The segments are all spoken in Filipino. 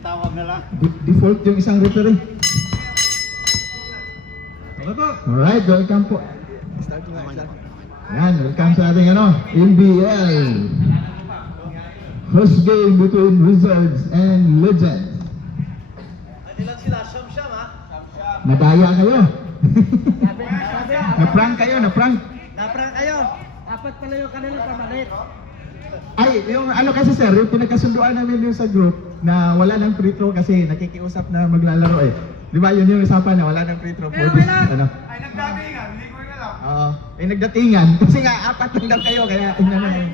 tawag na lang. Default yung isang referee. Alright, welcome po. Yan, welcome sa ating NBL. First game between Wizards and Legends. Ano lang sila? Siyam-siyam ha? Nadaya kayo. Sabi. Na-prank kayo, na-prank. Naprang kayo! Dapat pala yung kanilang pamalit. Ay, yung kasi sir, yung pinagkasunduan namin yung sa group na wala ng free throw kasi nakikiusap na maglalaro eh. Di ba yun yung usapan na wala ng free throw for this, Ay, nagdatingan. Hindi ko na lang. Oo, nagdatingan. Kasi nga, 4 lang daw kayo, kaya tingnan na yun.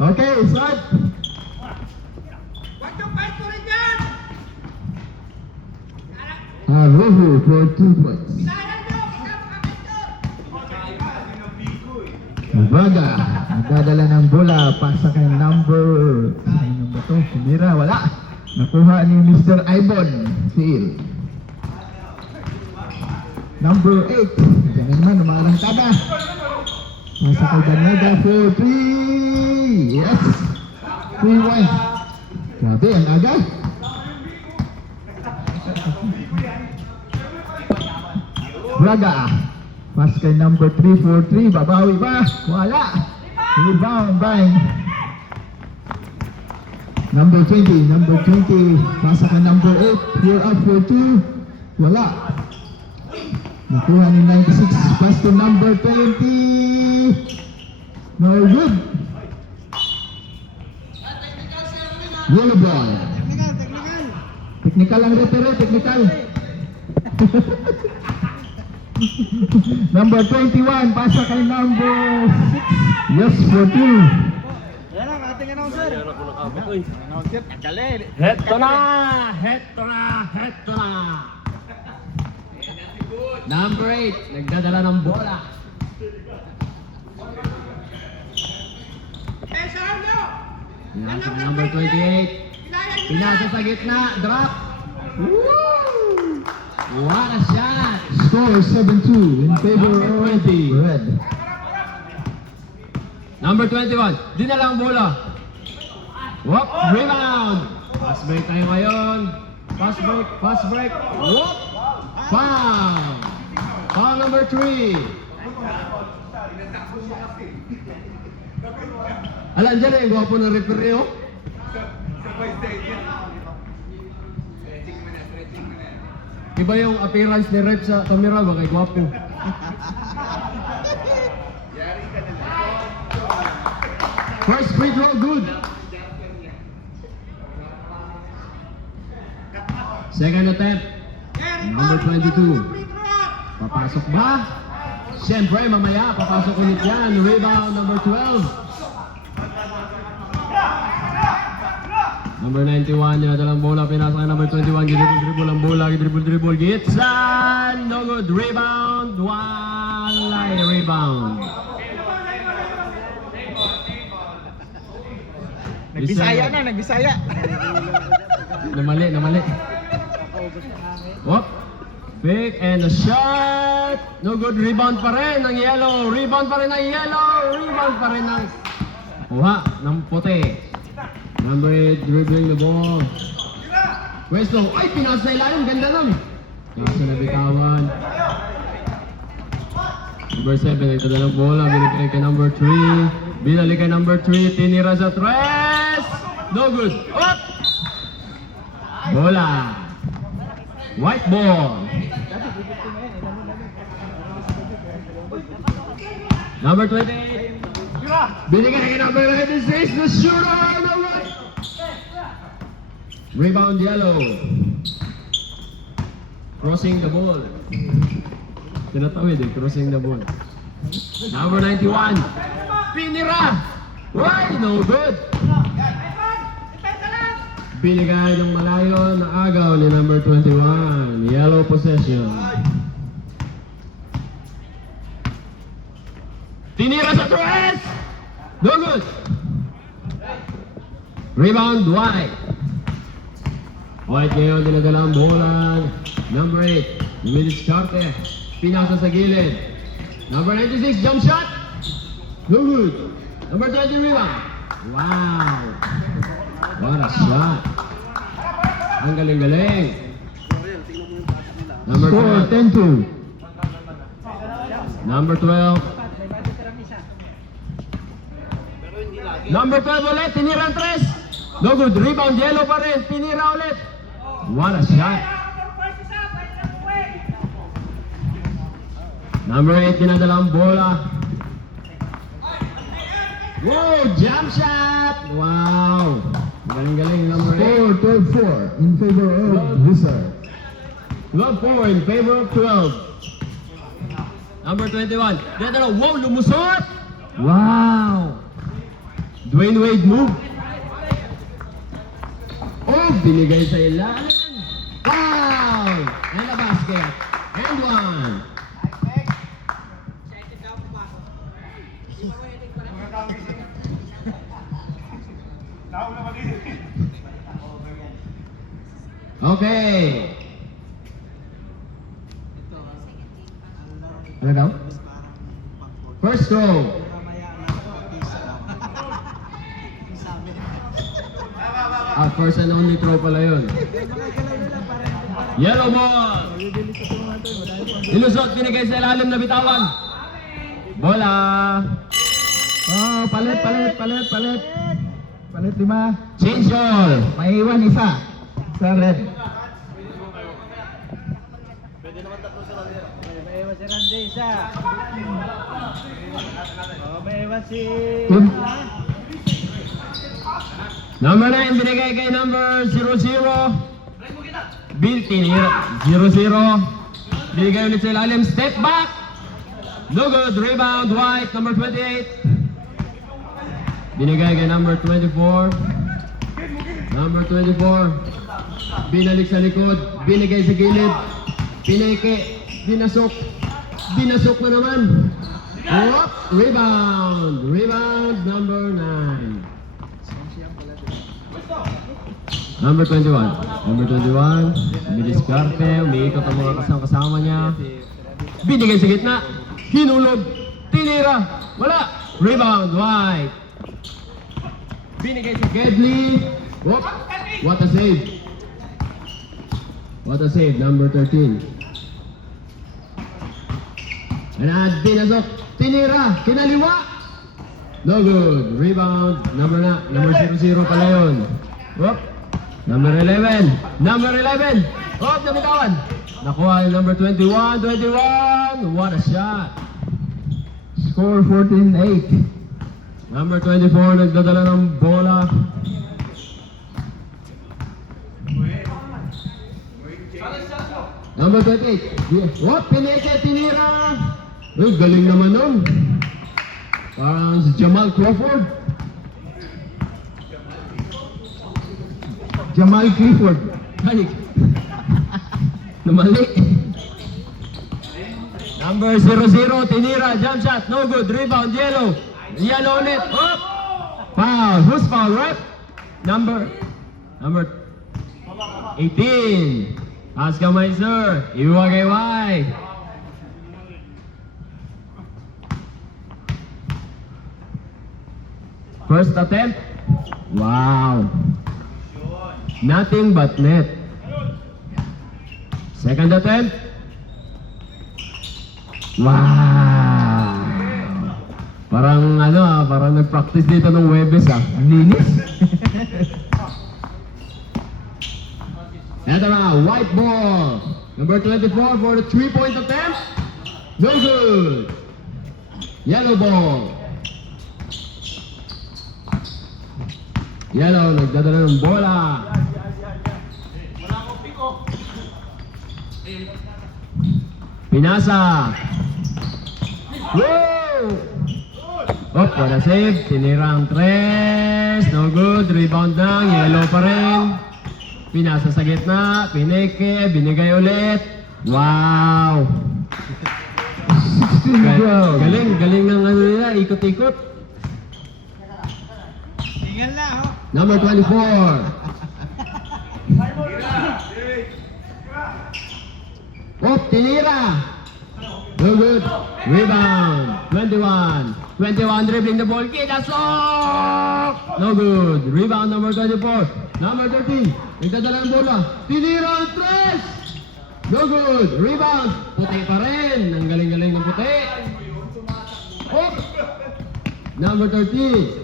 Okay, start! Huwag yung fight ko rin yan! Rojo for 2 points. Ubaga, nagdadala ng bola, pasa kay number... Ano ba ito? Sumira, wala. Nakuha ni Mr. Ibon, Phil. Number 8. Diyan naman, umarangkada. Pasa kay Daneda for 3. Yes! 3 points. Grabe, ang aga. Braga. Pass kay number 3 for 3. Babawi ba? Wala. Rebound by number 20. Number 20. Pasa kay number 8. You're up for 2. Wala. Nakuha ni 96. Pass to number 20. No good. Yellow ball. Technical ang referee. Technical. Number 21, pasa kay number 6. Yes, for 2. Yan ang ating announcer. Announcer, galing. Heto na! Heto na! Heto na! Number 8, nagdadala ng bola. Pinasa kay number 28. Pinasa sa gitna, drop. Woo! What a shot! Score 7-2 in favor of Red. Number 21, dinala ang bola. Whoop, rebound! Pass break tayo ngayon. Pass break. Whoop! Foul! Foul number 3. Alam dyan eh, gwapo ng referee oh. Iba yung appearance ni Rep sa camera, bakay gwapo. First free throw, good. Second attempt, number 22. Papasok ba? Siyempre, mamaya, papasok ulit yan. Rebound, number 12. Number 91, dinadalang bola, pinasa ka number 21, dribble ang bola, dribble, gitsan, no good, rebound, wala rebound. Nagbisaya. Namali. Whoop, pick and a shot, no good, rebound pa rin ng yellow, rebound pa rin ng kuha ng puti. Number 8, dribbling the ball. Westo, ay pinasa sa ilalim, ganda nun. Nasa nabitawan. Number 7, nagtadalang bola, binigay kay number 3. Binalik kay number 3, tinira sa 3. No good. Up! Bola. White ball. Number 28. Binigay kay number 96, the shooter. No good. Rebound yellow. Crossing the ball. Tinatawid eh, crossing the ball. Number 91. Pinira! Why? No good. Binigay ng malayo na agaw ni number 21. Yellow possession. Tinira sa tres! No good. Rebound White. White ngayon, dinadala ang bola. Number 8, Luis Carte. Pinasa sa gilid. Number 96, jump shot. No good. Number 20, rebound. Wow. What a shot. Ang galing-galing. Number Score 12. 10-2. Number 12. Number 12 ulit, tinira ang tres. No good, rebound, yellow pa rin. Tinira ulit. What a shot. Number 8, dinadala ang bola. Wow, jump shot! Wow! Galing-galing, number 8. Score 12-4 in favor of Wizards. 12-4 in favor of 12. Number 21. Dinadala, wow, lumusot! Wow! Dwayne Wade move. Oh, binigay sa ilalim. Wow! And a basket. And one. Okay. Ano daw? First throw. First and only throw pala yun. Yellow ball. Nilusot, binigay sa ilalim na bitawan. Bola. Oh, palit. Palit 5. Change ball. Maiwan isa. Sa red. May iwan si Randy isa. May iwan si... Number 9, binigay kay number 00. Bill, tinira. 00. Binigay ulit sa ilalim. Step back. No good. Rebound. White. Number 28. Binigay kay number 24. Number 24. Binalik sa likod. Binigay sa gilid. Pineke. Dinasok. Dinasok na naman. Whoop. Rebound. Rebound. Number 9. Number 21. Number 21. Biniskarte. Umiikot ang mga kasama niya. Binigay sa gitna. Hinulog. Tinira. Wala. Rebound. White. Binigay sa Gedley. Whoop. What a save. What a save. Number 13. And binasok. Tinira. Kinaliwa. No good. Rebound. Number 00 pala yun. Whoop. Number 11. Number 11. Oh, nabitawan. Nakuha yung number 21. 21. What a shot. Score 14-8. Number 24. Nagdadala ng bola. Number 28. What? Pineke, tinira. Uy, galing naman nun. Parang si Jamal Crawford. Jamal Clifford. Ay, namali. Number 00, tinira, jump shot, no good, rebound, yellow. Yellow ulit, up. Foul, who's foul, right? Number 18. Taas kamay, sir. Iwagayway. First attempt. Wow. Nothing but net. Second attempt. Wow. Parang parang nag-practice dito ng Webes Ang linis. Eto na, white ball. Number 24 for the 3-point attempt. No good. Yellow ball. Yellow, nagdadala ng bola. Pinasa. Woo! Oh, what a save. Tinira ang tres. No good. Rebound lang. Yellow pa rin. Pinasa sa gitna. Pineke. Binigay ulit. Wow! 16-12. Galing ng nila. Ikot-ikot. Tingnan lang, oh. Number 24. Oh, tinira. No good. Rebound. 21. 21 dribbling the ball. Kinasok! No good. Rebound number 24. Number 13. Nagdadala ng bola. Tinira ang tres! No good. Rebound. Puti pa rin. Ang galing-galing ng puti. Oh! Number 13.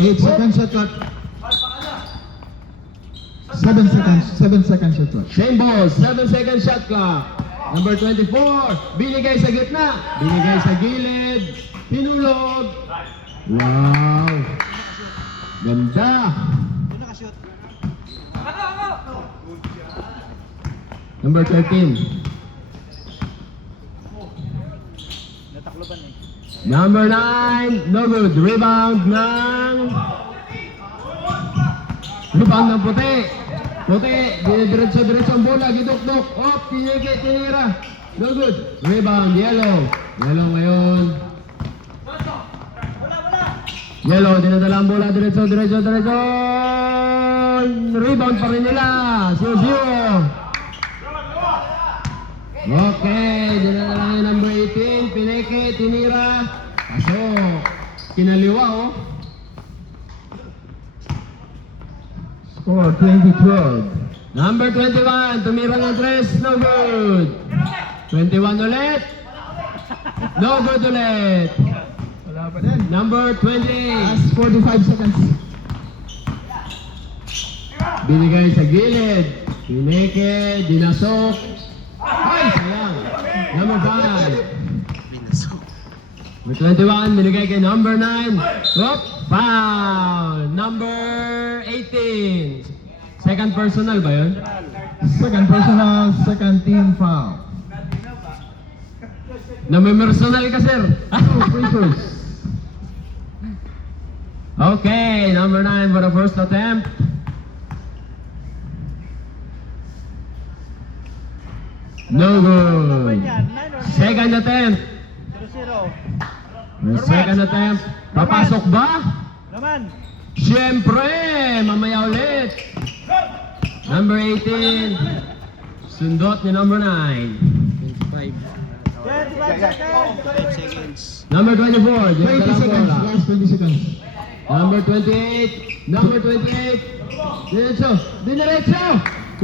8 seconds shot clock. 7 seconds. 7 seconds shot clock. Same ball. 7 second shot clock. Number 24. Binigay sa gitna. Binigay sa gilid. Pinulog. Wow. Ganda. Doon nakashoot. Number 13. Natakloban eh. Number 9. No good. Rebound ng... Rebound ng puti. Puti. Diretso-diretso ang bola. Gidok-dok. Op. Tinira. No good. Rebound. Yellow. Yellow ngayon. Yellow. Dinadala ang bola. Diretso. Rebound pa rin nila. 0-0. Okay, dinadala niya number 18, Pineke, tinira, pasok, kinaliwa oh. Score 20-12. Number 21, tumira ng tres, no good. 21 ulit, no good ulit. Wala pa din. Number 20, Last 45 seconds. binigay sa gilid, Pineke, dinasok. Ay, sayang. Number 5. Number 21, binigay kay number 9. Oop, foul. Number 18. Second personal ba yun? Second personal, second team foul. Number personal ka, sir. Two free throws. Okay, number 9 for the first attempt. No good. Second attempt. 0-0. Second attempt. Papasok ba? Naman. Siyempre, mamaya ulit. Number 18. Sundot ni number 9. 25 seconds. Number 24. 20 seconds. Last 20 seconds. Number 28. Number 28. Diretso.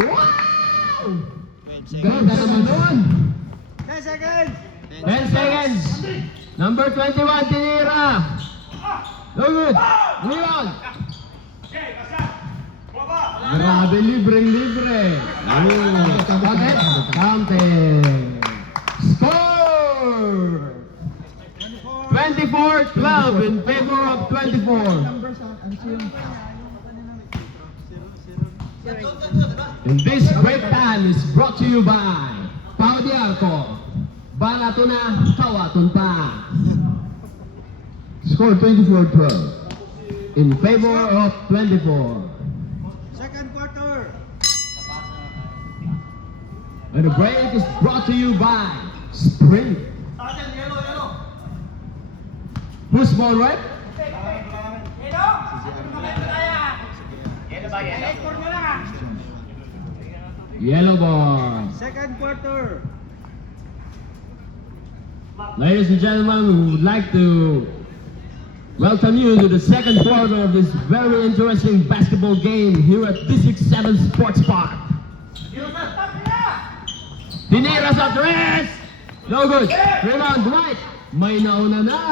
Wow! Ganda naman doon. 10 seconds. 10 seconds. Number 21, tinira. No good. Rebound. Grabe, libreng-libre. Bakit? Counted. Score! 24-12 in favor of 24. And this break time is brought to you by Pao Diarco. Balato na, kawaton pa. Score 24-12. In favor of 24. Second quarter. And the break is brought to you by Spring. Who's ball right? Yellow ball. Second quarter. Ladies and gentlemen, we would like to welcome you to the second quarter of this very interesting basketball game here at District 7 Sports Park. Tinira sa tres! No good! Rebound, Dwight! May nauna na!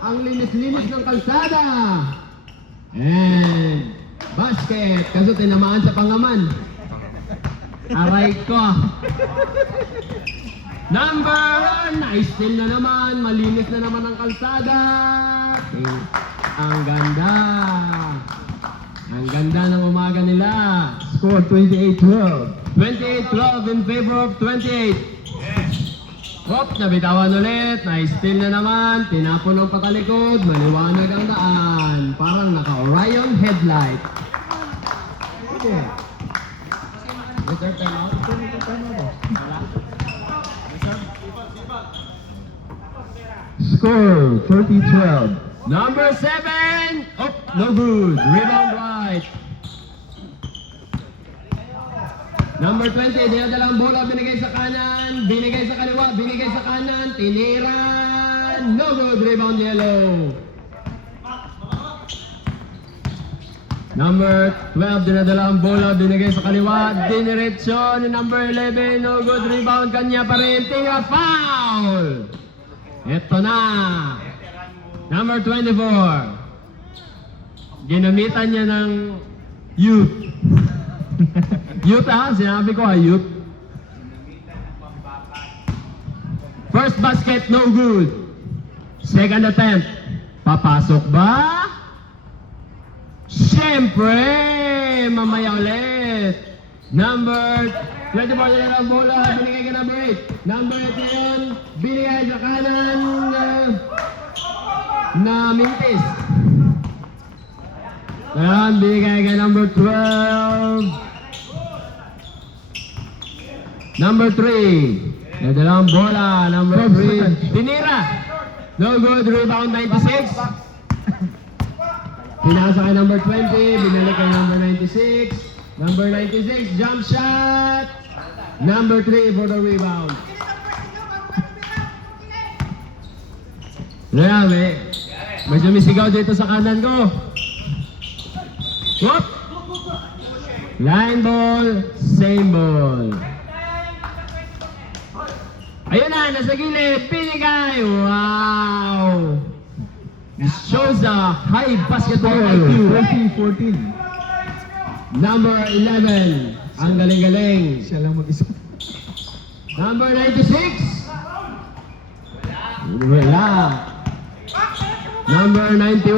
Ang linis-linis ng kalsada! And basket! Kaso tinamaan sa pangaman. Aray ko! Number 1! Na-steal na naman! Malinis na naman ang kalsada! Okay. Ang ganda! Ang ganda ng umaga nila! Score 28-12. 28-12 in favor of 28. Hop, nabitawan ulit. Na-steal na naman. Tinapon ng patalikod. Maliwanag ang daan. Parang naka-Orion headlight. Okay. Reserve time out? Wala? Score 30-12. Number 7! Oh, no good. Rebound right. Number 20, dinadala ang bola, binigay sa kanan, binigay sa kaliwa, binigay sa kanan, tinira, No good. Rebound yellow. Number 12, dinadala ang bola, binigay sa kaliwa, diniretso ni number 11, no good, rebound kanya pa rin, tinga, foul! Ito na, number 24, ginamitan niya ng youth. Youth sinabi ko youth. First basket, no good. Second attempt, papasok ba? Siyempre, mamaya ulit. Number 24 na ang bola, binigay ka number 8. Number 8 na yun, binigay sa kanan na Mintis. Ayan, binigay ka number 12. Number 3, nadala ang bola, number 3. Tinira. No good, rebound 96. Pinasa kay number 20, binalik kay number 96. Number 96, jump shot. Number 3 for the rebound. Ayan, may sumisigaw dito sa kanan ko. Whoop! Line ball, same ball. Ayun na, nasa gilid, binigay. Wow! This shows a high basketball IQ. 14. Number 11. Ang galing-galing. Siya lang mag-isa. Number 96. Wala. Number 91.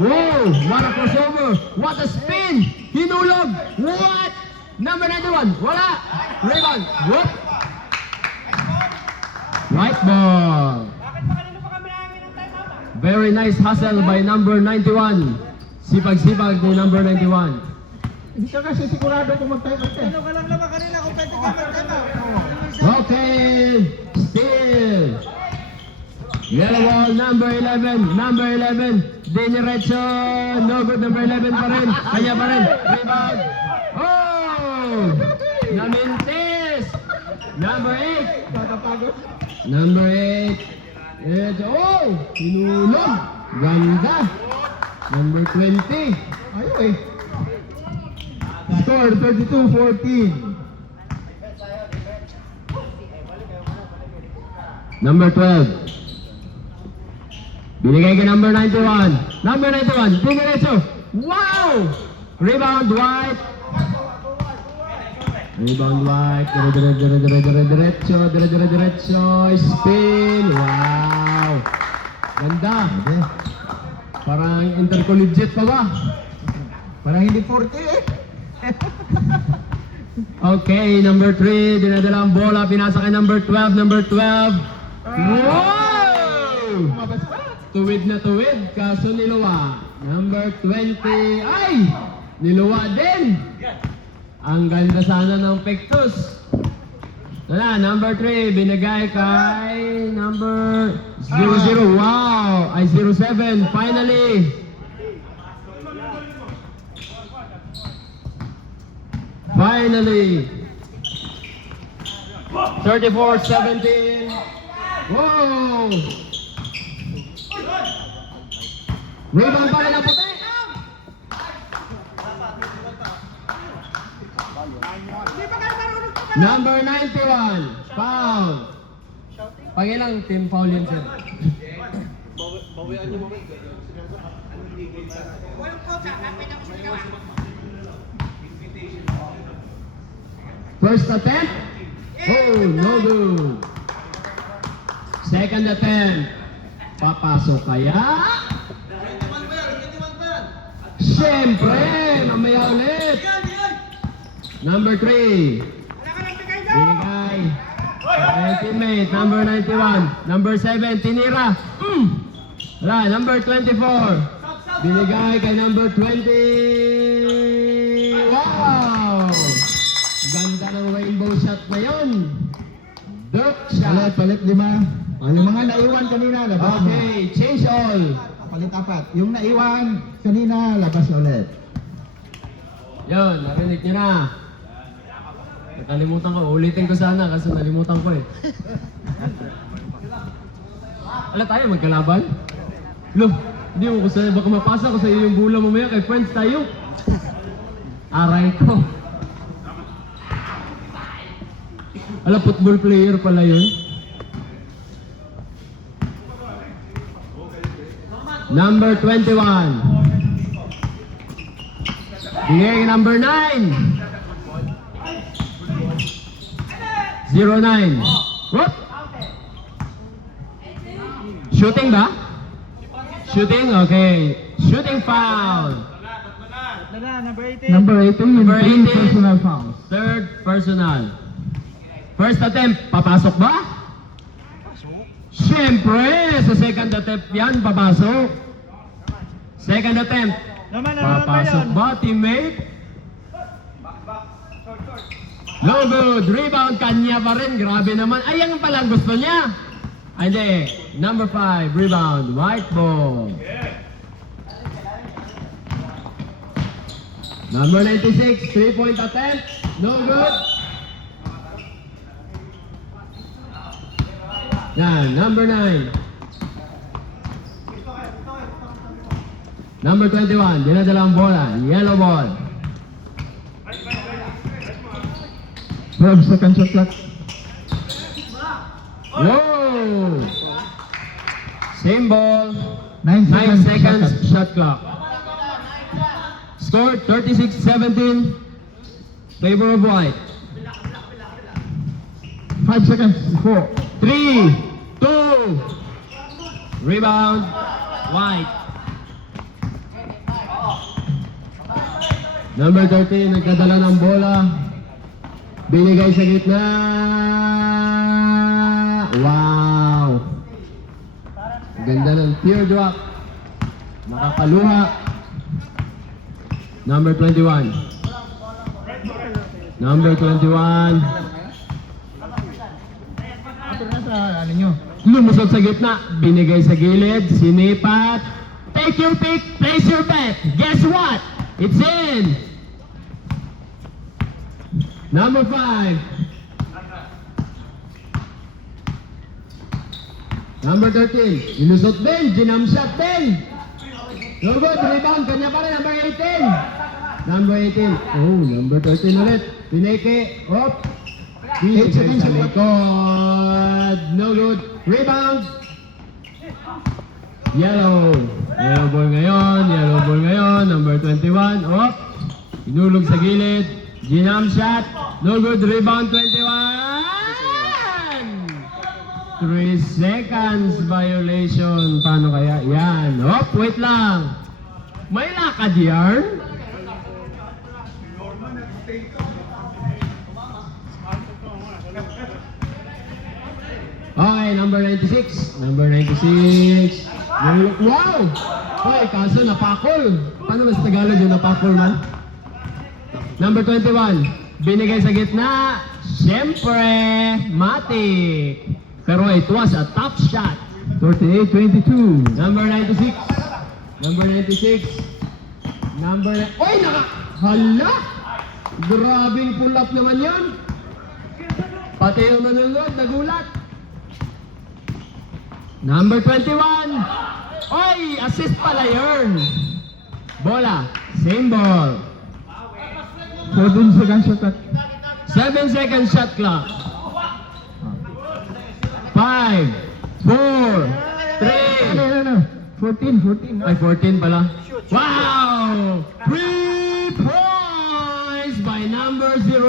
Whoa! What a crossover! What a spin! Hinulog! What? Number 91. Wala. Rebound. Whoop! White ball. Very nice hustle by number 91. Sipag-sipag ni number 91. Hindi ka kasi sigurado kung mag-time out. Ano ka lang naman kanina kung pwede ka mag-time. Okay, still. Yellow ball, number 11. Number 11. Diniretso. No good, number 11 pa rin. Kanya pa rin. Rebound. Oh! Namintis. Number 8. Tatapagod. Number 8. Ito, oh! Hinulog! Ganda! Number 20. Ayaw eh. Score 32-14. Number 12. Binigay ka number 91. Number 91. Diniretso. Wow! Rebound White. Rebound White. Diretso. Spin. Wow! Ganda. Okay. Parang intercollegiate pa ba? Parang hindi 40 eh. Okay, number 3, dinadala ang bola, pinasa kay number 12, number 12. Wow! Mabas pa. Tuwid na tuwid, kaso niluwa. Number 20, ay! Niluwa din! Ang ganda sana ng pectus. Wala, number 3, binigay kay number 00. Wow! Ay, 07, finally! Finally! 34-17. Wow! Rebound pa rin ang puti! Number 91, foul. Pangilang team foul yun, sir? First attempt? Oh, no good. Second attempt. Papasok kaya? Siyempre, mamaya ulit. Number 3. Binigay. Ay, teammate, number 91. Number 7, tinira. Wala, number 24. Binigay kay number 20. Wow! Ganda ng rainbow shot na yun. Dirt shot. Palit 5. Yung mga naiwan kanina, labas na. Okay, change all. Palit 4. Yung naiwan kanina, labas ulit. Yun, narinig nyo na. Nakalimutan ko. Ulitin ko sana kasi nalimutan ko eh. Ala tayo, magkalaban? Lo, hindi mo ko sa, baka mapasa ko sa iyo yung bola mamaya kay friends tayo. Aray ko. Ala, football player pala yun. Number 21. Bigay number 9. 09. What? Shooting ba? Shooting? Okay. Shooting foul. Number 18. Number 18, Number 3 18. personal fouls. Third personal. First attempt, papasok ba? Siyempre, sa second attempt yan, papasok. Second attempt, Naman papasok yun. ba, teammate? No good. Rebound, kanya pa rin. Grabe naman. Ay, yan pala ang gusto niya. Ay, hindi. Number 5, rebound, white ball. Number 96, 3-point attempt. No good. Yan, number 9. Number 21, dinadala ang bola. Yellow ball. 12 seconds shot clock. Whoa! Same ball. 9 9 seconds, seconds shot shot clock. Score 36-17. Favor of white. 5 seconds. 4. 3, 2. Rebound. White. Number 13, nagkadala ng bola. Binigay sa gitna. Wow! Ganda ng teardrop. Makakaluha. Number 21. Number 21. Ito na sa ano nyo. Lumusot sa gitna. Binigay sa gilid. Sinipat. Take your pick. Place your bet. Guess what? It's in. Number 5. Number 13. Ilusot din. Ginam shot din. No good. Rebound. Kanya pa rin. Number 18. Number 18. Oh, number 13 ulit. Pineke. Op. 8 seconds Sa shot clock. likod. No good. Rebound. Yellow. Yellow ball ngayon. Yellow ball ngayon. Number 21. Op. Inulog sa gilid. Ginam shot. No good. Rebound 21. 3 seconds violation. Paano kaya? Yan. Op. Wait lang. May lakad yarn. Okay, number 96. Number 96. Wow! Hoy, kaso napakol. Paano mas Tagalog yung napakol man? Number 21. Binigay sa gitna. Siyempre, matik. Pero it was a top shot. 48-22. Number 96. Number 96. Oy, hala! Grabing pull up naman yan. Pati yung nanonood, nagulat. Number 21. Oy, assist pala yun. Bola. Same ball. 14 seconds shot clock. 7 seconds shot clock. 5, 4, 3. Ano. 14. Ay, 14 pala. Wow! 3 points by number 00.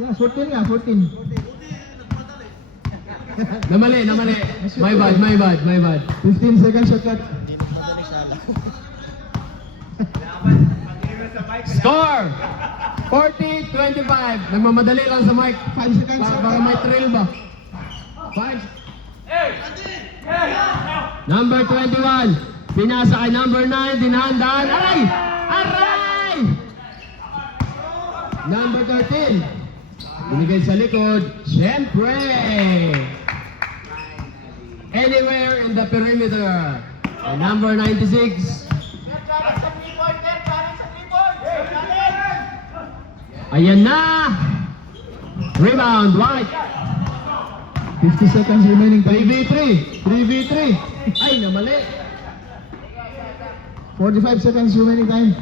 Yeah, 14 nga, 14. Namali. My bad. 15 seconds shot clock. Score! 40-25. Nagmamadali lang sa mic. 5 seconds shot Para clock. may thrill ba? 5. Number 21. Pinasa kay number 9. Dinahandaan. Aray! Number 13. Binigay sa likod. Siyempre! Anywhere in the perimeter. And number 96. Ayan na! Rebound, White. 50 seconds remaining. 3v3. 3v3. Ay, namali. 45 seconds remaining time.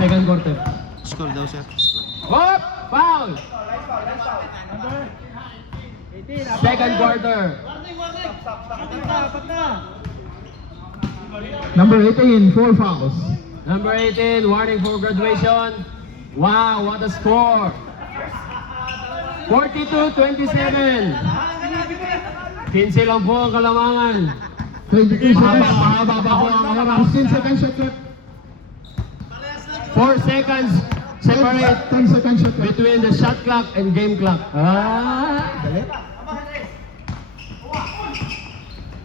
Second quarter. Score daw, sir. Hop! Foul! Second quarter. Apat na. Number 18, 4 fouls. Number 18, warning for graduation. Wow, what a score! 42-27. 15 lang po ang kalamangan. 22 seconds. Mahaba pa po ang oras. 15 seconds shot clock. 4 seconds separate 10 seconds shot clock. between the shot clock and game clock.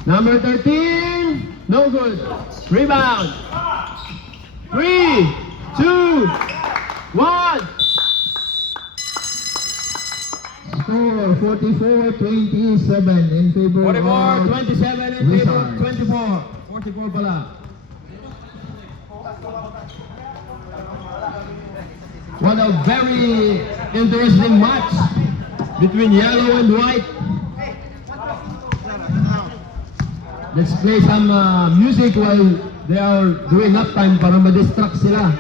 Number 13, no good. Rebound. 3, 2, 1. Score 44-27 in favor 44, of 27 in favor of Wizards. 24. 44 pala. What a very interesting match between yellow and white. Let's play some music while they are doing nap time para ma-distract sila.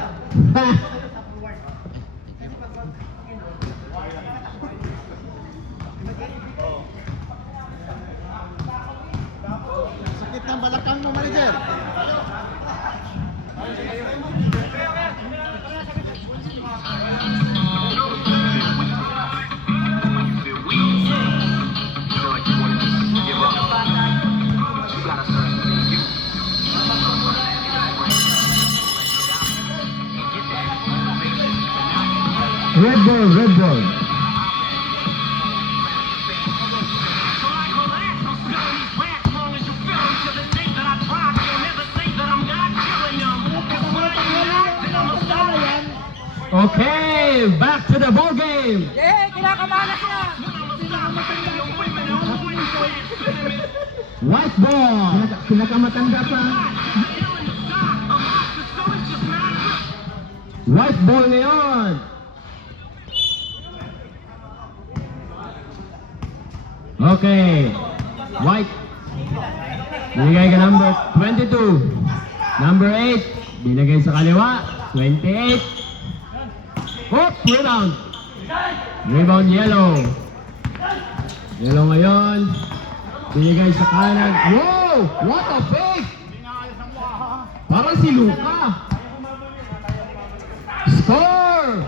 Sakit ng balakang mo, manager. Red ball, red ball. Okay, back to the ball game. Kinakabahan na sila! White ball. Pinakamatanda pa. White ball ngayon. Okay. White. Binigay ka number 22. Number 8. Binigay sa kaliwa. 28. Hop! Rebound. Rebound yellow. Yellow ngayon. Binigay sa kanan. Wow! What a fake! Parang si Luka. Score!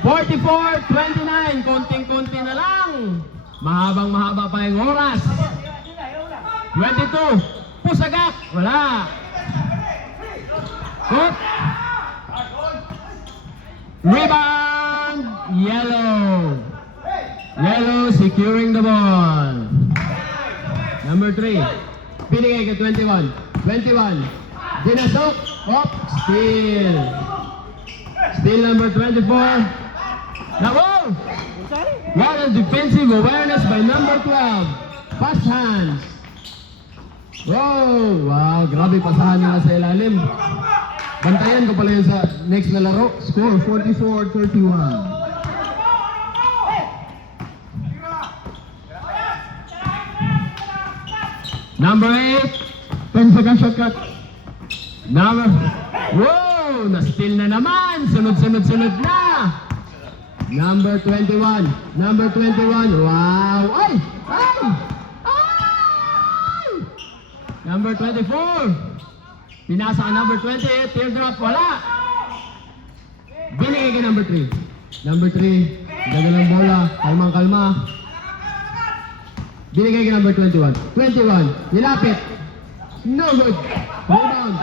44-29. Konting-konti na lang. Mahabang mahaba pa yung oras. 22. Pusagak. Wala. Hop. Rebound. Yellow. Yellow securing the ball. Number 3. Binigay ka 21. 21. Dinasok. Hop. Steal. Steal number 24. Now, what a defensive awareness by number 12. Pass hands. Wow! Wow, grabe pasahan nila sa ilalim. Bantayan ko pala yun sa next na laro. Score 44-31. Number 8. 10 seconds shot clock. Number... Wow! Na-steal na naman! Sunod-sunod-sunod na! Number 21. Number 21. Wow! Ay! Ay! Ay! Number 24. Pinasa ka number 28. Teardrop. Wala! Binigay ka number 3. Number 3. Ganda ng bola. Kalmang-kalma. Binigay ka number 21. 21. Nilapit. No good. Rebound.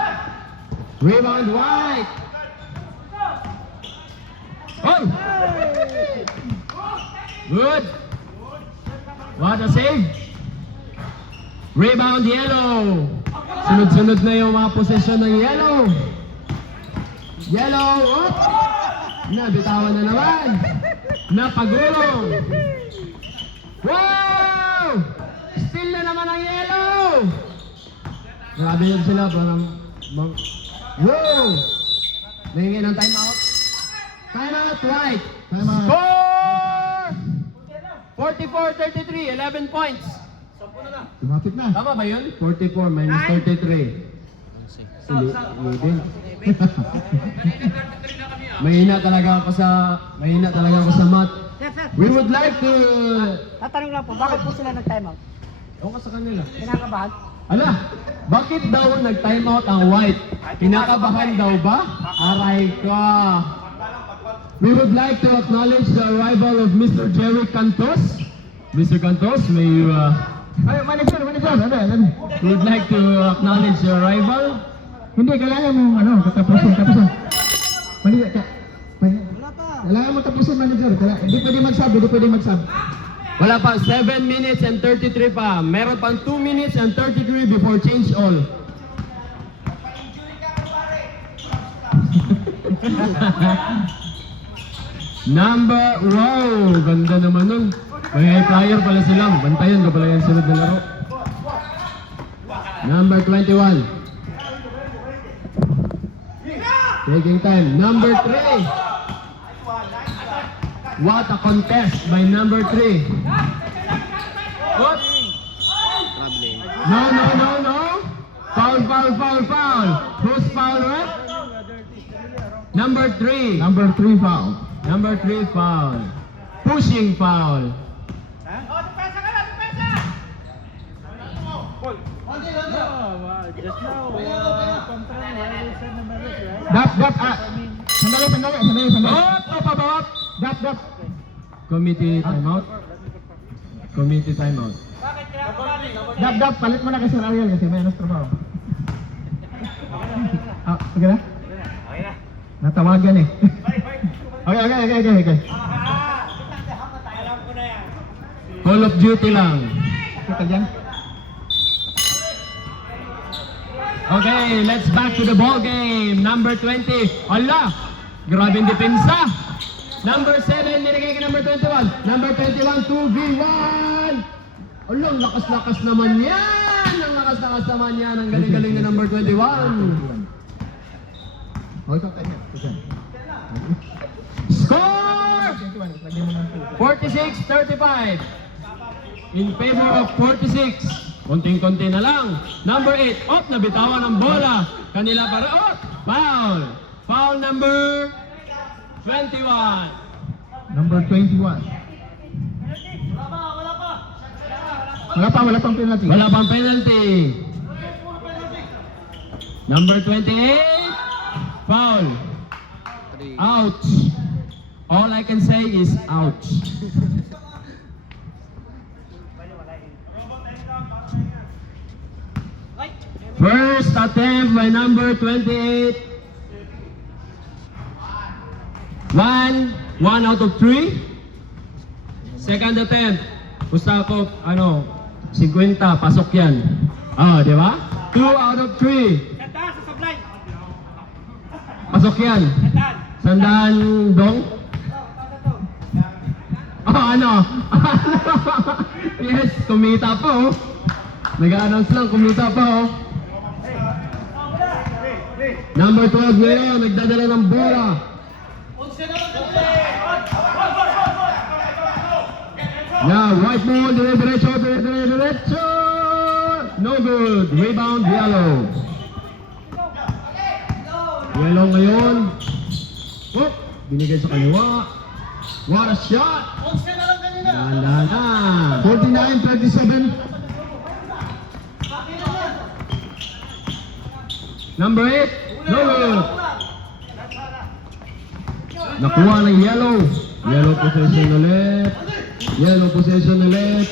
Rebound White. Oh! Good. What a save. Rebound Yellow. Sunod-sunod na yung mga posisyon ng Yellow. Yellow. Oh! Nabitawan na naman. Napagulong. Wow! Still na naman ang Yellow. Grabe yun sila. Parang... Wow! Nahingi ng timeout. Timeout, White. Time out. Score! 44-33, 11 points. Lumapit na. Tama ba yun? 44 minus 33. Hindi din. Mahina talaga ako sa math. We would like to... Tatanong lang po, bakit po sila nag-time out? Ewan ka sa kanila. Kinakabahan? Ala, bakit daw nag-time out ang white? Kinakabahan daw ba? Aray ka. We would like to acknowledge the arrival of Mr. Jerry Cantos. Mr. Cantos, may you... Ay, manager, ano? We would like to acknowledge your arrival. Hindi, kailangan mo, tapusin. Manager, Wala pa. kailangan mo tapusin, manager. Hindi pwede magsabi. Wala pa, 7 minutes and 33 pa. Meron pang 2 minutes and 33 before change all. Wow, ganda naman nun. May flyer pala sila. Bantayan ko pala yung sunod na laro. Number 21. Taking time. Number 3. What a contest by number 3. What? No. Foul. Who's foul, right? Number 3. Number 3 foul. Number 3 foul. Pushing foul. Just now, contra violation number 8, right? Sandali. Up. Dap. Committee timeout. Dap, palit mo na kay Sir Ariel kasi may anos trabaho. Okay na? Natawagan eh. Okay. Call of Duty lang. Kita dyan. Okay, let's back to the ball game. Number 20. Ala! Grabe yung depensa. Number 7, nilagay ka number 21. Number 21, 2v1. Ala, ang lakas-lakas naman yan. Ang lakas-lakas naman yan. Ang galing-galing na number 21. Okay, kanya. Score! 46-35. In favor of 46. Konting-konti na lang. Number 8. Nabitawan ang bola. Kanila para. Foul. Foul number 21. Number 21. Wala pang penalty. Wala pang penalty. Number 28. Foul. Ouch. All I can say is ouch. First attempt by number 28. One out of 3. Second attempt. Kusakop, 50, pasok yan. Di ba? 2 out of 3. Pasok yan. Sandaan dong? Yes, kumita pa Nag-a-announce lang, kumita pa Number 12 ngayon, nagdadala ng bola. White ball, diretso. No good. Rebound, yellow. Yellow ngayon. Binigay sa kaliwa. What a shot! Dahan-dahan. 49-37. Number 8, no good. Nakuha ng yellow. Yellow possession ulit.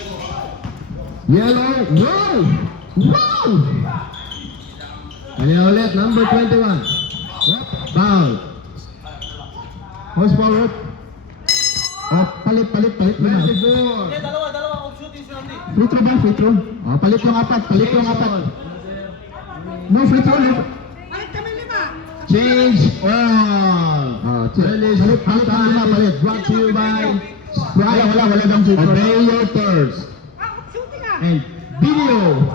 Yellow. Wow! Kanina ulit, number 21. Foul. House forward. Palit. 24. Free throw. Palit yung apat. No free throw. Change all. Finish Palit. brought to you by Wala kang free throw. Obey your thirst. And video.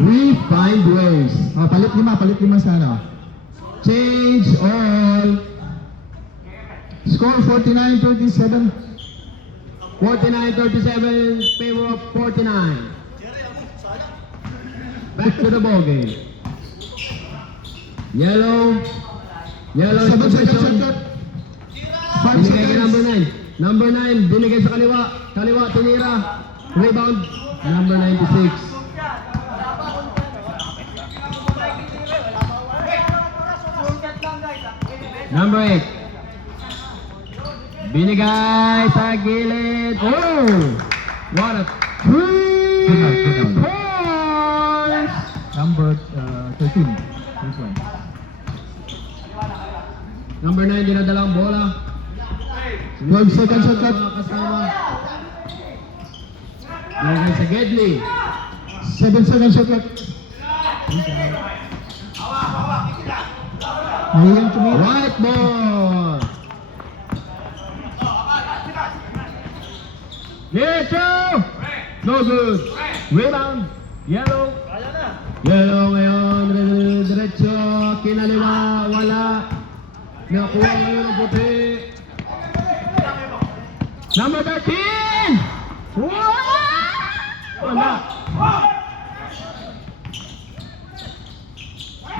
We find ways. Palit lima sana. Change all. Score 49-37. 49-37 in favor of 49. Back to the ball game. Yellow is 7 seconds shot possession. clock. 5 Binigay kay number seconds. 9. Number 9, binigay sa kaliwa. Kaliwa, tinira. Rebound, number 96. Number 8. Binigay sa gilid. Oh! What a 3 points! Number 13. This one. Number 9, dinadala ang bola. 12 seconds shot clock. Mga kasama. Binigay sa Gedley. 7 seconds shot clock. Ngayon tumira. Right ball. Yellow. No good. Rebound. Yellow. Yellow ngayon. Diretso. Kinaliwa. Wala. Nakuha ngayon ang puti. Number 13. Wala.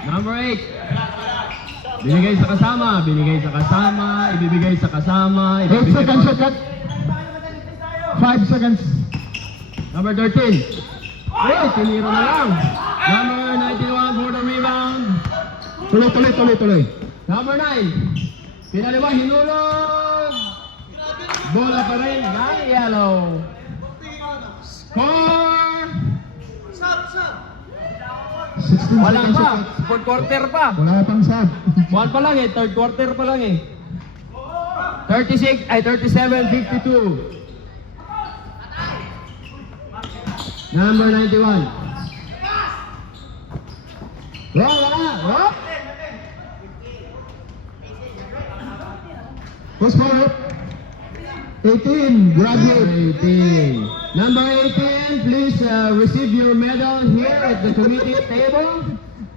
Number 8. Binigay sa kasama, ibibigay sa kasama, 8 seconds shot clock. 5 seconds. Number 13. Tinira na lang. Number 91 for the rebound. Tuloy. Number 9. Pinaliwa, hinulog. Bola pa rin, ng Yellow. Score! 16 Wala seconds pa, shot clock. fourth quarter pa. Wala pang sub. 1 pa lang eh, third quarter pa lang eh. 37-52. Number 91. Wala. Post forward. 18. Graduate. 18. Number 18, please receive your medal here at the committee table.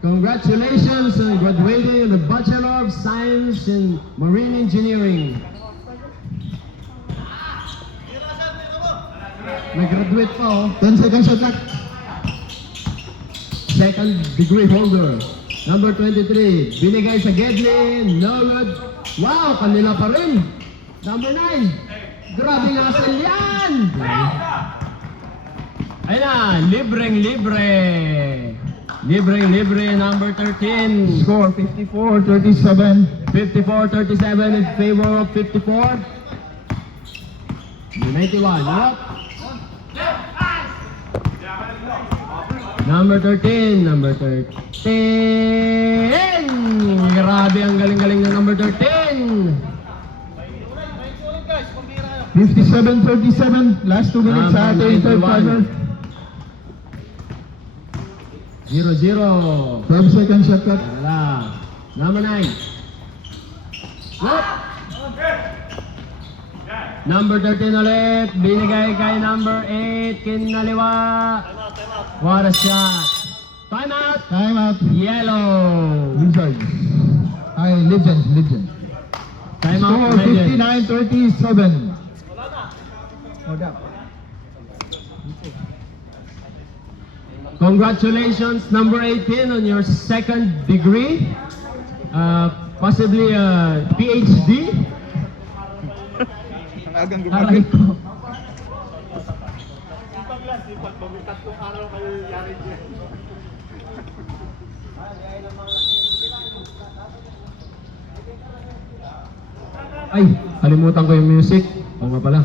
Congratulations on graduating the Bachelor of Science in Marine Engineering. Nag-graduate pa oh. 10 seconds shot clock. Second degree holder. Number 23, binigay sa Gedley, no good. Wow, kanila pa rin. Number 9, grabe nga asal yan. Ayun na, libreng-libre. Libreng-libre, number 13. Score 54-37. 54-37 in favor of 54. 91, yup. Number 13. Grabe, ang galing-galing ng number 13. 57-37. Last 2 minutes sa ating third quarter. 0-0. 12 seconds shot clock. Wala. Number 9. What? Number 13 ulit. Binigay kay number 8. Kinaliwa. What a shot. Time out. Time out. Yellow. Lizards. Ay, Legends. Time out. Score Legends. 59-37. Congratulations, number 18, on your second degree. Possibly a PhD. Aray ko. Ay, kalimutan ko yung music. Oo nga pala.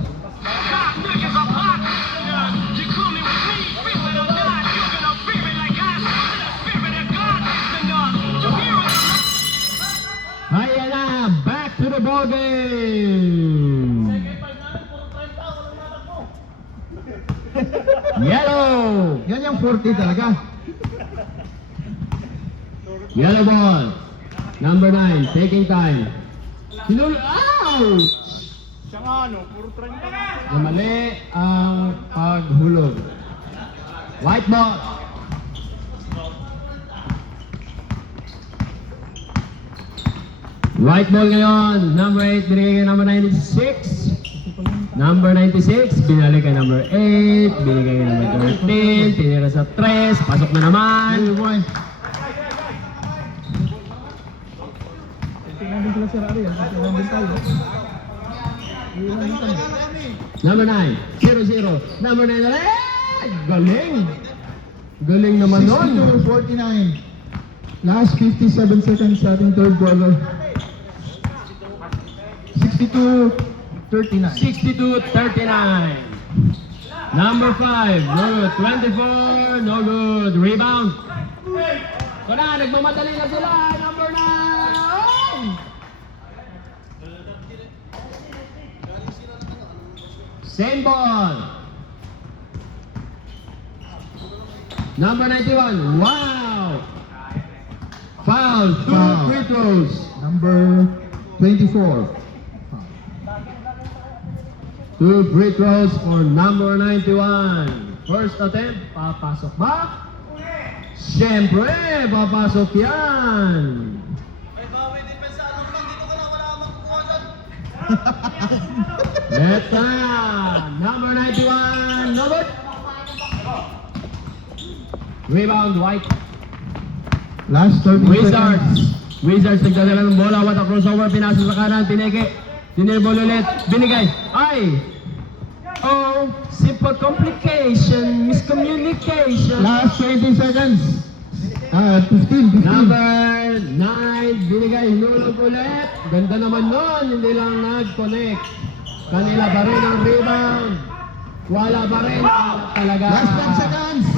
Ayan na, back to the ball game. Yellow. Yan yung 40 talaga. Yellow ball. Number 9, taking time. Ouch! Siya nga ano, puro 30 lang. Namali ang paghulog. White ball. White ball ngayon. Number 8, binigay kay number 96. Number 96, binalik kay number 8, binigay kay number 13, tinira sa 3, pasok na naman. 3 point. Tingnan din sila si Rari. Tingnan din tayo. Ilan din kami. Number 9, 0-0. Number 9 na galing! Galing naman nun. 62-49. Last 57 seconds sa ating third quarter. 62-39. 62-39. Number 5, no good. 24, no good. Rebound. So na, nagmamadali na sila. Number 9. Same ball. Number 91, wow. Foul, 2 free throws. Number 24. 2 free throws for number 91. First attempt, papasok ba? Siyempre, papasok yan. Ito na, number 91, no good. Rebound, White. Last 30 Wizards. seconds. Wizards nagdadala ng bola. What a crossover. Pinasok sa kanan. Pineke. Tinibol ulit. Binigay. Ay! Oh, simple complication. Miscommunication. Last 20 seconds. 15. Number 9. Binigay. Hinulog ulit. Ganda naman nun. Hindi lang nag-connect. Kanila pa rin ang rebound. Wala pa rin. Wala talaga. Last 10 seconds.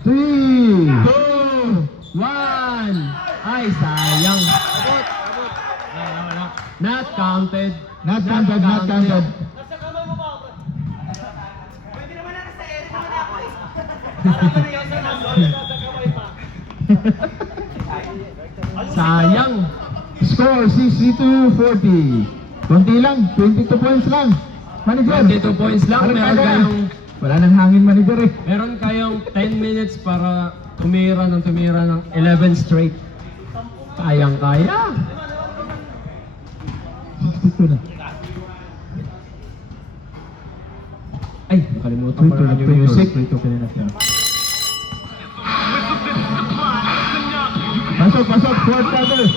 3. 2, 1. Ay, sayang. Not counted. Not counted, not counted. Sayang. Score 62-40. Konti lang, 22 points lang. Manager. 22 points lang. Wala nang hangin, manager eh. Meron kayong 10 minutes para tumira ng 11 straight. Kayang-kaya. 62 na. Ay, nakalimutan ko na yung music. Pasok, fourth quarter.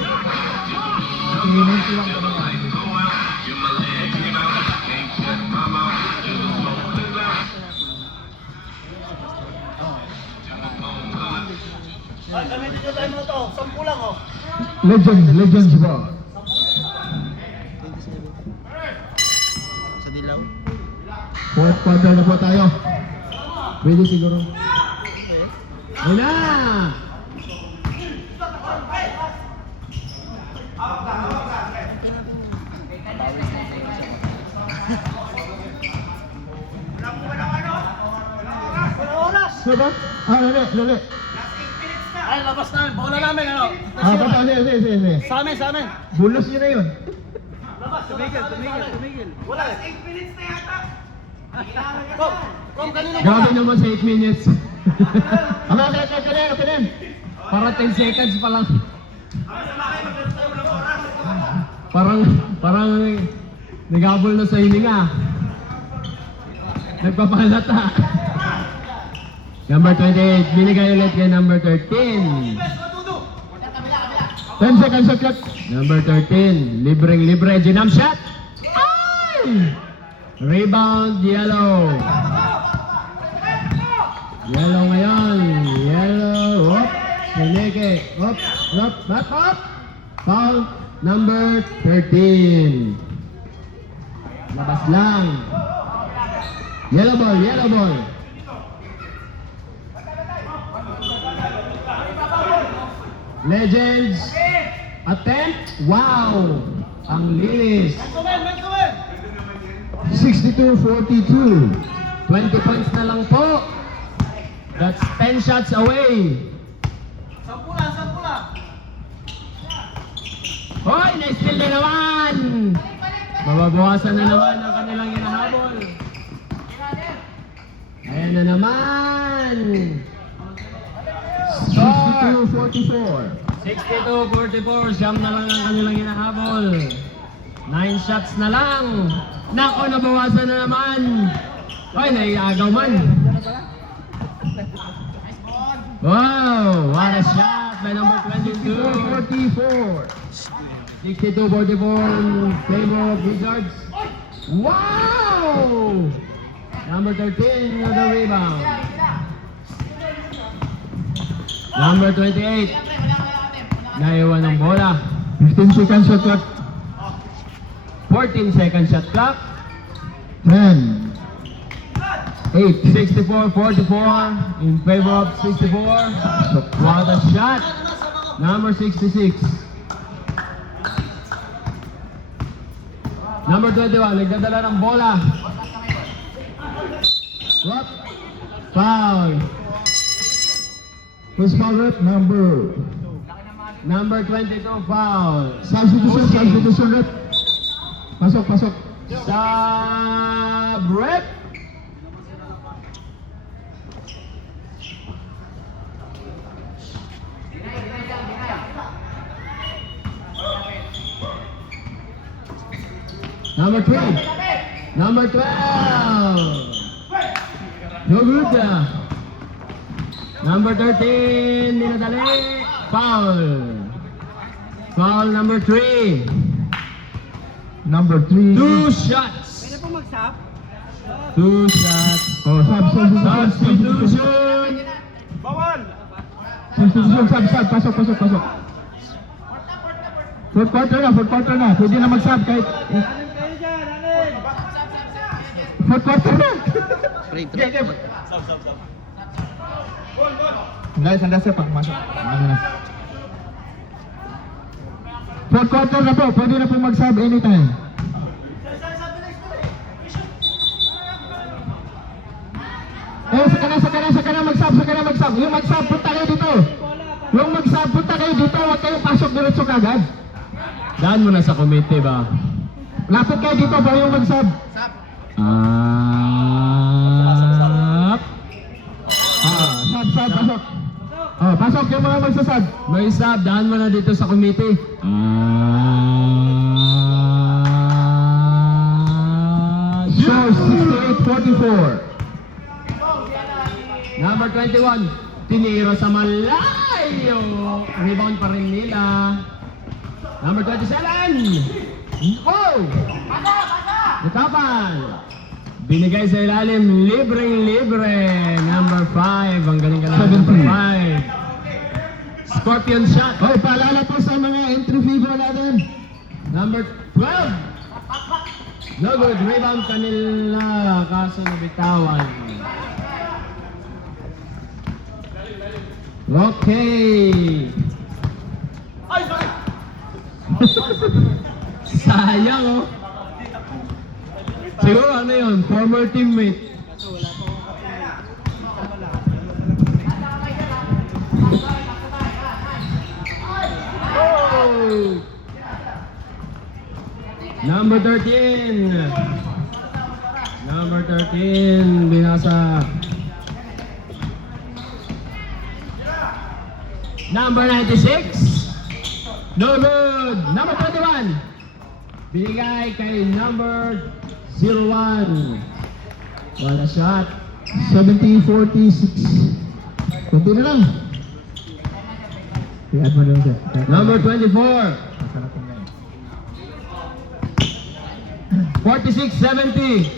Ay, gamitin nyo tayo mo to. 10 lang oh. Legends ball. Sa dilaw. Fourth quarter na po tayo. Pwede siguro. Ayun na! Ano ba? Lali. Ay, labas namin. Bola namin ano. Basta, sige. Sa amin. Bulos nyo na yun. Labas. Tumigil. Wala. 8 minutes na yata. Kom, kanino ba? Grabe naman sa 8 minutes. Kanin. Para 10 seconds pa lang. Parang nagabol na sa hininga. Nagpapalata. Number 28, binigay ulit kay number 13. 10 seconds sa clock. Number 13, libreng-libre, jump shot. Ay! Rebound, yellow. Yellow ngayon. Yellow. Hop. Pineke. Hop. Back up. Foul number 13. Labas lang. Yellow ball. Legends. Attempt. Wow. Ang linis. 62-42. 20 points na lang po. That's 10 shots away. 10 lang. Hoy, na-steal na naman. Mababawasan na naman ang kanilang hinahabol. Ayan na naman. Score. 62-44. 62-44. Siyam na lang ang kanilang hinahabol. 9 shots na lang. Nako, nabawasan na naman. Ay, naiagaw man. Wow, what a shot by number 22. 44. 62-44 in favor of Wizards. Wow! Number 13 on the rebound. Number 28. Naiwan ng bola. 15 seconds shot clock. 14 second shot clock. 10. 8. 64-44 in favor of 64. What a shot. Number 66. Number 21, nagdadala ng bola. What? Foul. Who's foul rep? Number. Number 22, foul. Substitution rep. Pasok, pasok. Sub rep. Number 3. Number 12. No good. Number 13, dinadali. Foul. Foul number 3. Number 3. 2 shots. Pwede po mag-stop? 2 shots. Oh, substitution. Substitution. Bawal! Substitution, sub. Pasok. Fourth quarter na. Pwede na mag-sub kahit... Alin kayo dyan, alin! Fourth quarter na. Sandal siya pag masok. Ano na. Fourth quarter na po. Pwede na po mag-sub anytime. Saka na mag-sub. Yung mag-sub, punta kayo dito. Yung mag-sub, punta kayo dito. Huwag kayong pasok diretso kagad. Daan mo na sa committee ba? Lapit kayo dito ba yung mag-sub? Sub, pasok. Oh, pasok yung mga magsasub. May sub, daan mo na dito sa committee. Score 68-44. Number 21, tinira sa malayo. Rebound pa rin nila. Number 27. Oh! Natapan. Binigay sa ilalim, libreng-libre. Number 5. Ang galing ka lang. Number 5. Scorpion shot. Oh, paalala po sa mga entry fee po natin. Number 12. No good. Rebound kanila. Kaso nabitawan. Okay. Sayang oh. Siguro ano yun? Former teammate. Oh! Number 13. Number 13. Binasa. Number 96. No good. Number 21. Binigay kay number 01. What a shot. 70-46. Kunti na lang. I-add mo lang siya. Number 24. 46-70.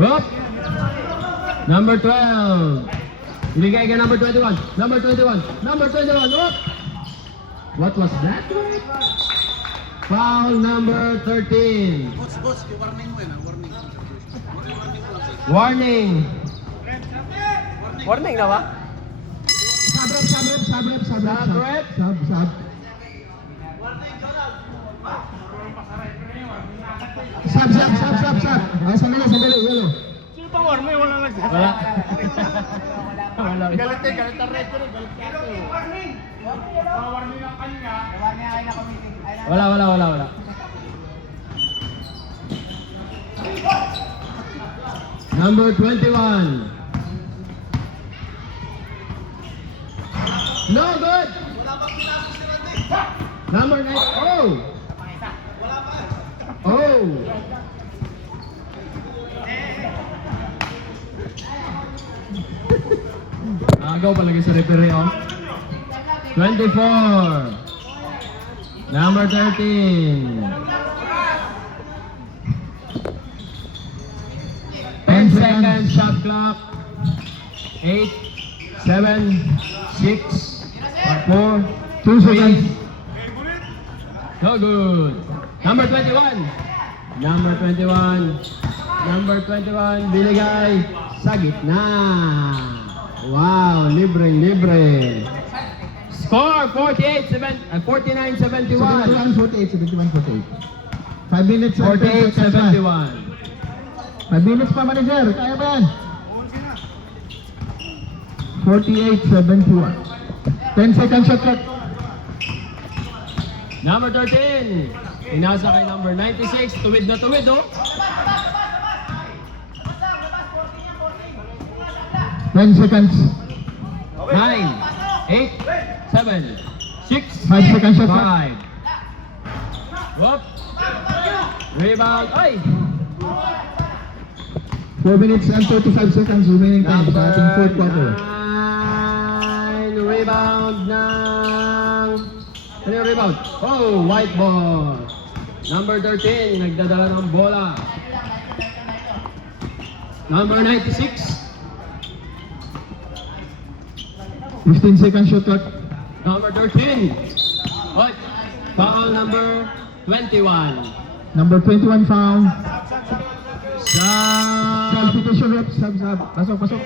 Up. Number 12. Ibigay ka number 21. Number 21. Number 21. Up. What was that? Foul number 13. Boss, warning mo yun, warning. Warning. Warning na ba? Sub. Sub. Sandali, yellow. Sino pang warning? Walang nagsasabi. Wala. Wala. Galit ang red ko rin. Warning! Warning ang kanya. Warning ay na committee. Wala. Number 21. No good. Number 9. Oh! Oh! Agaw palagi sa referee, oh. 24. Number 13. 10 seconds shot clock. 8, 7, 6, 4, 2 seconds. No good. Number 21. Number 21. Number 21. Binigay sa gitna. Wow, libre. Score 49-71. 48. 5 minutes and 10 seconds pa. 48-71. 5 minutes pa, manager. Kaya ba yan? 48-71. 10 seconds shot clock. Number 13. Inasa kay number 96. Tuwid na tuwid, oh. 10 seconds. 9, 8, 7, 6, 5 seconds shot clock. 5. Whoop. Rebound. Ay! 4 minutes and 35 seconds remaining time sa ating fourth quarter. 9. Rebound ng... Ano yung rebound? Oh, white ball. Number 13, nagdadala ng bola. Number 96. 15 seconds shot clock. Number 13. What? Foul number 21. Number 21 foul. Sa Substitution rep. Sub. Pasok.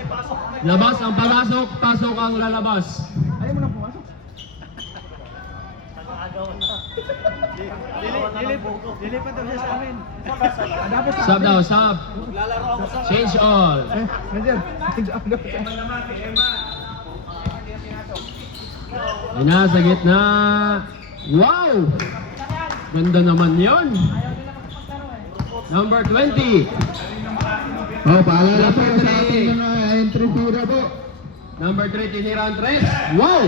labas ang papasok, pasok ang lalabas. Ayaw mo na pumasok. Lilipat daw siya sa amin. Sub daw, sub. Change all. Manager. Ay na, sa gitna. Wow! Ganda naman yon. Number 20. Oh, paalala po sa ating mga entry tira po. Number 3, tinira ang tres. Wow!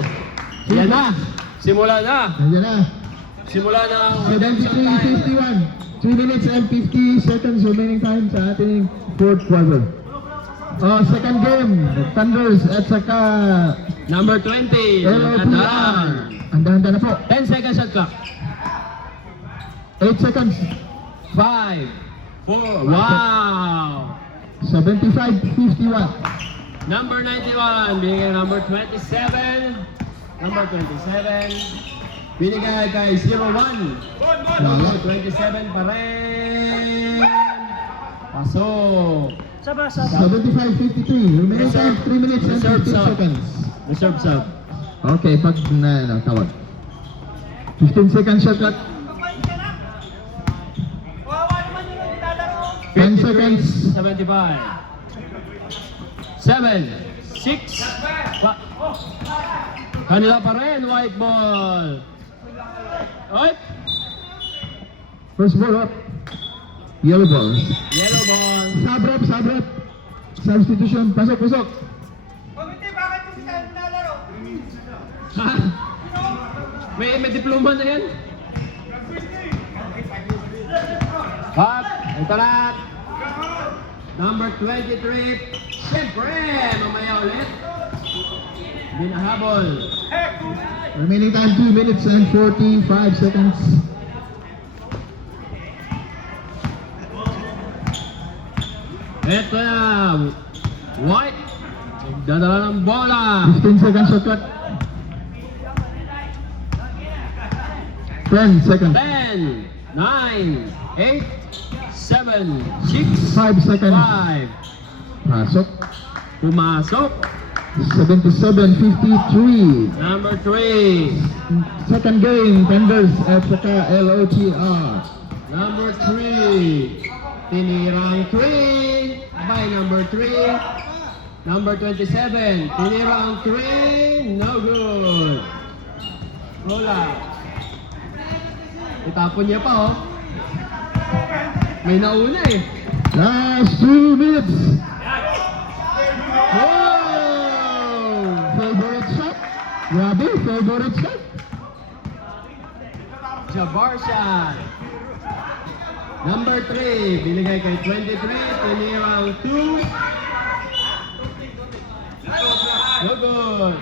Yan na. Simula na. Nandiyan na. Simula na ang redemption time. 73-51. 3 minutes and 50 seconds remaining time sa ating fourth quarter. Oh, second game. Thunders at saka Number 20. LOPR. Handa-handa na po. 10 seconds shot clock. 8 seconds. 5, 4, wow! 75-51. Number 91, binigay number 27. Number 27, binigay kay 01. Number 27 pa rin. Pasok. 75-53. Remaining time 3 minutes and 15 seconds. Reserve sub. Okay, pag tawag. 15 seconds shot clock. 10 seconds. 75. 7, 6, kanila pa rin, white ball. Oy! First ball up. Yellow ball. Yellow ball. Sub rep. Substitution. Pasok. Komite, bakit hindi tayo nilalaro? Ha? May diploma na yan? Hop, ito na. Number 23. Siyempre, mamaya ulit. Binahabol. Remaining time 2 minutes and 45 seconds. Ito na. White. Nagdadala ng bola. 15 seconds shot clock. 10 seconds. 10, 9, 8, 7, 6, 5 seconds. 5. Pasok. Pumasok. 77-53. Number 3. Second game, Thunders at saka LOTR. Number 3. Tinirang 3. By number 3. Number 27. Tinirang 3. No good. Wala. Itapon niya pa, oh. May nauna eh. Last 2 minutes. Wow! Favorite shot. Grabe, favorite shot. Jabbar shot. Number 3, binigay kay 23, tinirang 2. No good.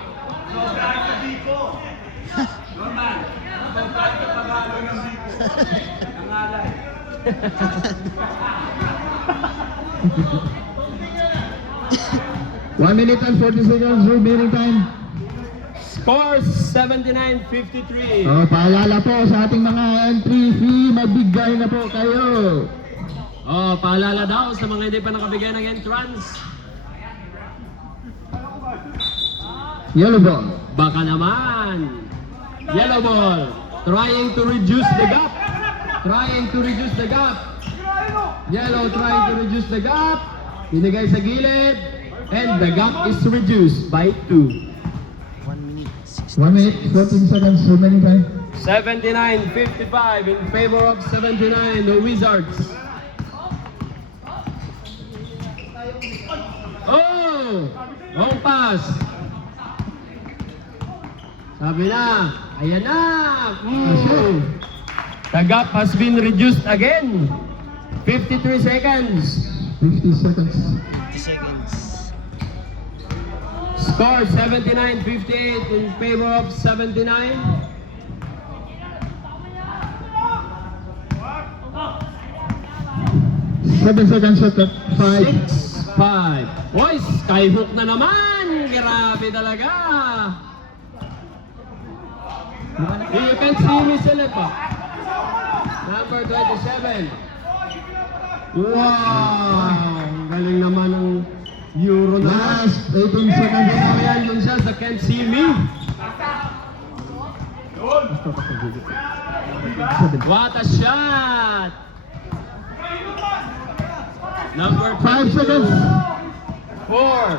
One minute and 40 seconds remaining time. Score 79-53. Paalala po sa ating mga entry fee, mabigay na po kayo. Paalala daw sa mga hindi pa nakabigay ng entrance. Yellow ball. Baka naman. Yellow ball. Trying to reduce the gap. Trying to reduce the gap. Yellow trying to reduce the gap. Binigay sa gilid. And the gap is reduced by 2. 1 minute, 14 seconds remaining time. 79-55 in favor of 79, the Wizards. Oh! Wrong pass. Sabi na, ayan na. The gap has been reduced again. 53 seconds. 50 seconds. Score 79-58 in favor of 79. Seven seconds shot at 5. 5. Boy, skyhook na naman. Grabe talaga. You can see me Silip. Number 27. Wow! Galing naman ng Euro na. Last 18 seconds. Ayan yun siya sa Can't See Me. What a shot! Number 5 seconds. 4,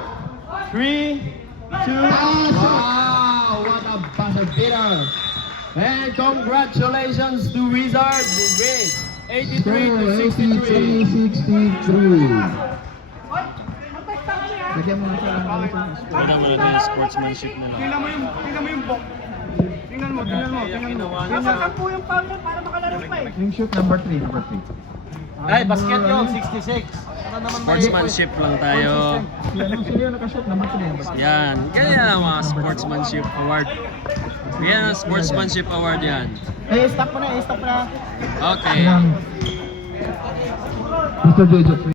3, 2, wow! What a buzzer beater! And congratulations to Wizards who win 83-63. 83-63. Lagyan mo na siya ng Wala mo na yung sportsmanship na lang. Tingnan mo yung box. Tingnan mo. Nasaan po yung foul para makalaro pa eh. Yung shoot number 3. Ay, basket yung 66. Para naman Sportsmanship lang tayo. Sino yung nakashoot number 3? Yan. Ganyan ang mga sportsmanship award. Yan ang sportsmanship award yan. Stop mo na. Okay. Mr. Jojo.